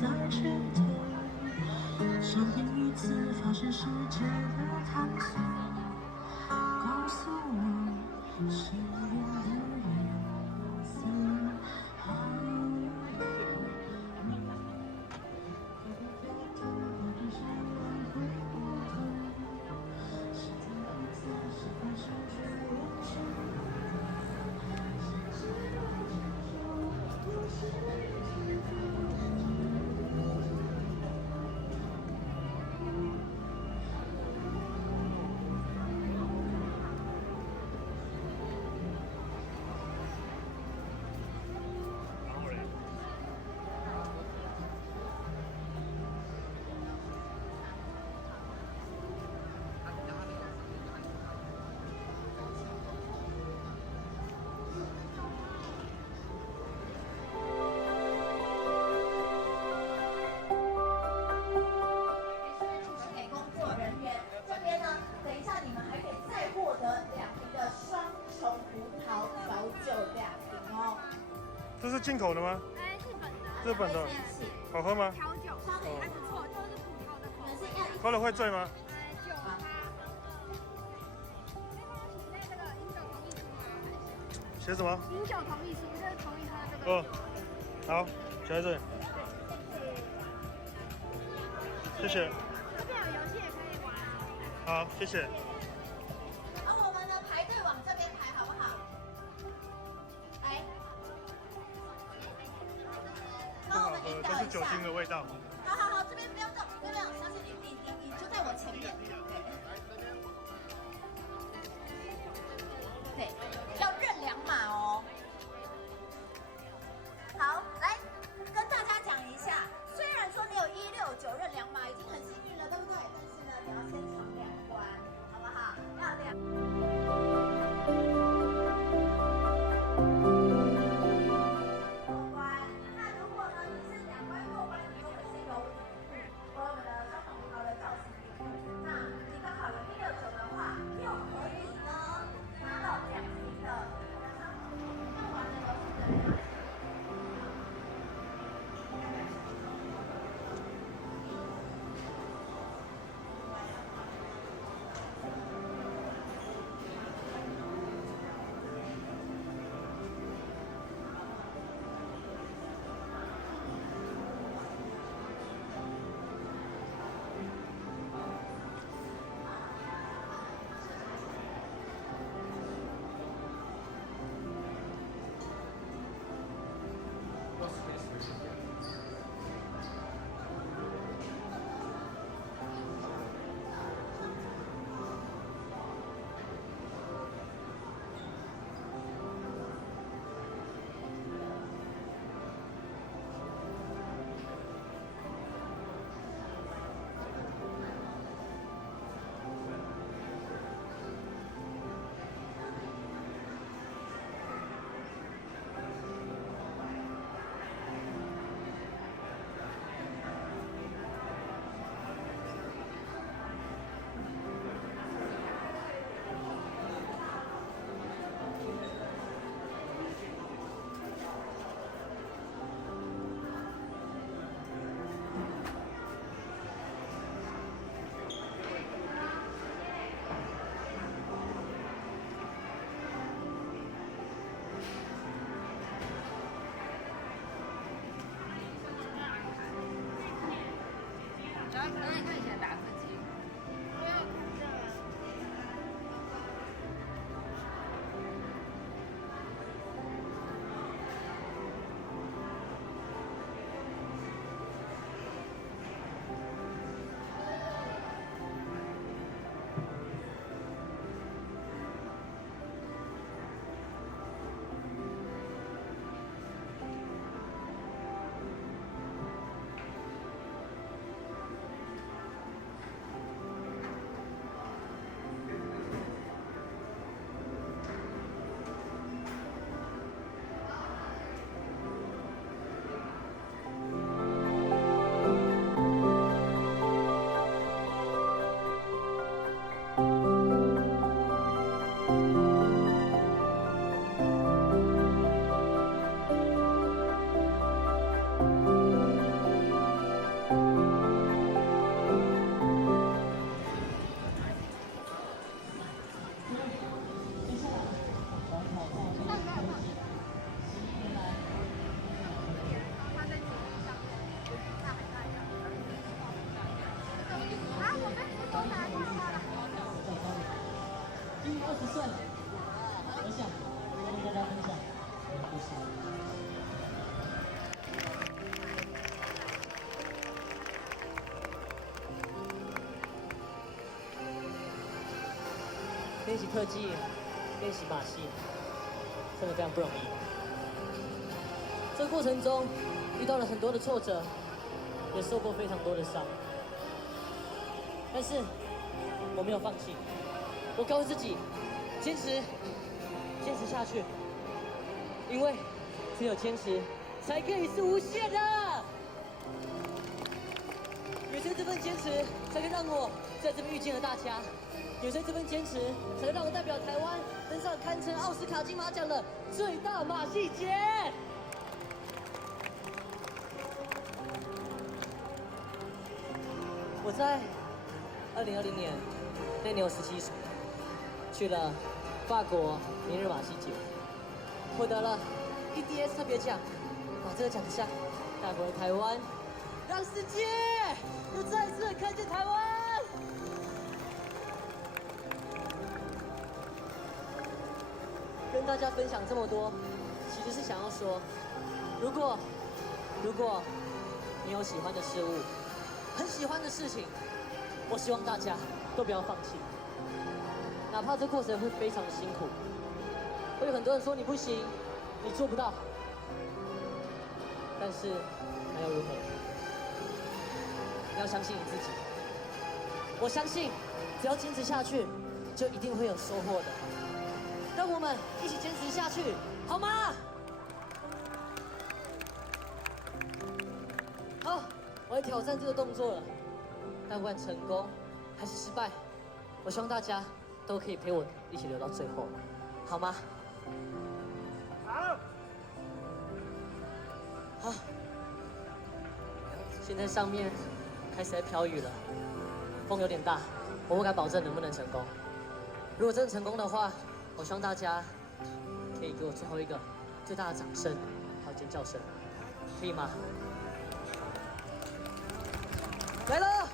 再去推，想第一次发现世界的探索，告诉我誓言的颜色。这是进口的吗？日本的，好喝吗？调酒，还不错，就是葡萄的口味。喝了会醉吗？酒吧。那这个饮酒同意书吗？写什么？饮酒同意书，就是同意喝这个。哦，好，写在这里。谢谢。这边有游戏也可以玩。好，谢谢。然后我们呢排队往这边排，好不好？来。帮我们引导一下。这是酒精的味道。好，这边不用动，不用，小姐你就在我前面。对，要认2码哦。好，来跟大家讲一下，虽然说你有169认2码已经很幸运了，对不对？但是呢，你要先闯2关，好不好？要过关。那如果呢你是2关过关，你就可以先由我们的双重葡萄的造型礼物。那你刚好有169的话，又可以呢拿到2瓶的用完了游戏的2瓶。练习特技，练习马戏，真的非常不容易。这个过程中遇到了很多的挫折，也受过非常多的伤，但是我没有放弃。我告诉自己，坚持下去，因为只有坚持，才可以是无限的。也是这份坚持，才可以让我在这边遇见了大家。也是这份坚持，才能让我代表台湾登上堪称奥斯卡金马奖的最大马戏节。我在2020年那年我17岁，去了法国明日马戏节，获得了 EDS 特别奖，把这个奖项带回了台湾，让世界又再次看见台湾。跟大家分享这么多，其实是想要说，如果你有喜欢的事物，很喜欢的事情，我希望大家都不要放弃，哪怕这过程会非常的辛苦，会有很多人说你不行，你做不到，但是那又如何？你要相信你自己，我相信只要坚持下去，就一定会有收获的。让我们一起坚持下去，好吗？好，我要挑战这个动作了。但不管成功还是失败，我希望大家都可以陪我一起留到最后，好吗？好。好。现在上面开始在飘雨了，风有点大，我不敢保证能不能成功。如果真的成功的话，我希望大家可以给我最后一个最大的掌声，还有尖叫声，可以吗？来了！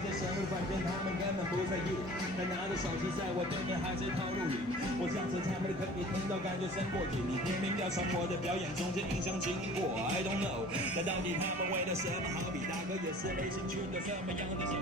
些深入，反正他们根本不在意。他拿着手机在我对面还在偷录影，我这样子他们都可以听到，感觉真过瘾。你偏偏要从我的表演中间印象经过 ，I don't know， 那到底他们为了什么？好比大哥也是类型群的什么样的小鸟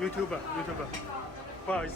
？YouTuber，不好意思。